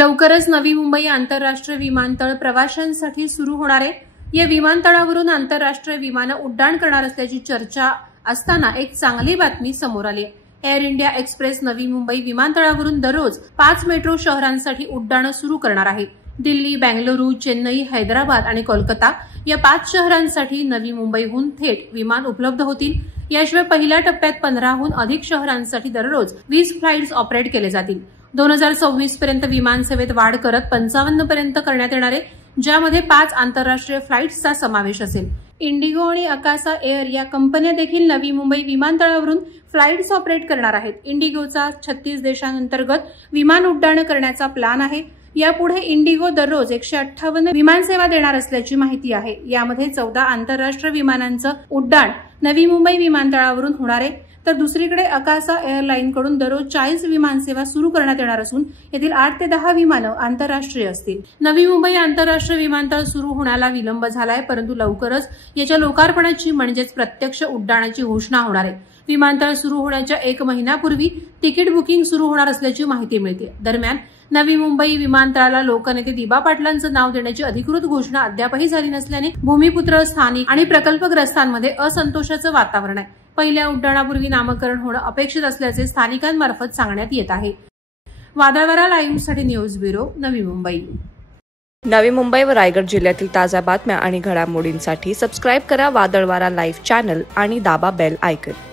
लवकरच नवी मुंबई आंतरराष्ट्रीय विमानतळ प्रवाशांसाठी सुरू होणार आहे। या विमानतळावरून आंतरराष्ट्रीय विमानं उड्डाण करणार असल्याची चर्चा असताना एक चांगली बातमी समोर आली आहे। Air India express Navi Mumbai विमानतळावरून दररोज 5 मेट्रो शहरांसाठी उड्डाणं सुरू करणार आहे। दिल्ली, बेंगळुरू, चेन्नई, हैदराबाद आणि कोलकाता या 5 शहरांसाठी नवी मुंबईहून थेट विमान उपलब्ध होतील। याशिवाय पहिल्या टप्प्यात 15हून अधिक शहरांसाठी दररोज 20 फ्लाइट्स ऑपरेट केले जातील। 2026 पर्यंत विमान सेवेत वाढ करत 55 पर्यंत करण्यात येणार आहे, ज्यामध्ये 5 आंतरराष्ट्रीय फ्लाइट्सचा समावेश असेल। इंडिगो आणि अकासा एअर या कंपन्या देखील नवी मुंबई विमानतळावरून फ्लाइट्स ऑपरेट करणार आहेत। इंडिगोचा 36 देशांतर्गत विमान उड्डाण करण्याचा प्लॅन आहे। यापुढे इंडिगो दररोज 158 विमानसेवा देणार असल्याची माहिती आहे। यामध्ये 14 आंतरराष्ट्रीय विमानांचं उड्डाण नवी मुंबई विमानतळावरून होणार आहे, तर दुसरीकडे अकासा एअरलाईनकडून दररोज 40 विमानसेवा सुरू करण्यात येणार असून यातील 8 ते 10 विमानं आंतरराष्ट्रीय असतील। नवी मुंबई आंतरराष्ट्रीय विमानतळ सुरू होण्याला विलंब झालाय, परंतु लवकरच याच्या लोकार्पणाची म्हणजेच प्रत्यक्ष उड्डाणाची घोषणा होणार आहे। विमानतळ सुरू होण्याच्या 1 महिन्यापूर्वी तिकीट बुकिंग सुरू होणार असल्याची माहिती मिळते। दरम्यान नवी मुंबई विमानतळाला लोकनेते दिबा पाटलांचं नाव देण्याची अधिकृत घोषणा अद्यापही झाली नसल्याने भूमिपुत्र, स्थानिक आणि प्रकल्पग्रस्तांमध्ये असंतोषाचं वातावरण आहे। पहिल्या उड्डाणापूर्वी नामकरण होणं अपेक्षित असल्याचे स्थानिकांमार्फत सांगण्यात येत आहे। वादळवारा लाईव्हसाठी न्यूज ब्युरो, नवी मुंबई। नवी मुंबई व रायगड जिल्ह्यातील ताज्या बातम्या आणि घडामोडींसाठी सबस्क्राईब करा वादळवारा लाईव्ह चॅनल आणि दाबा बेल आयकॉन।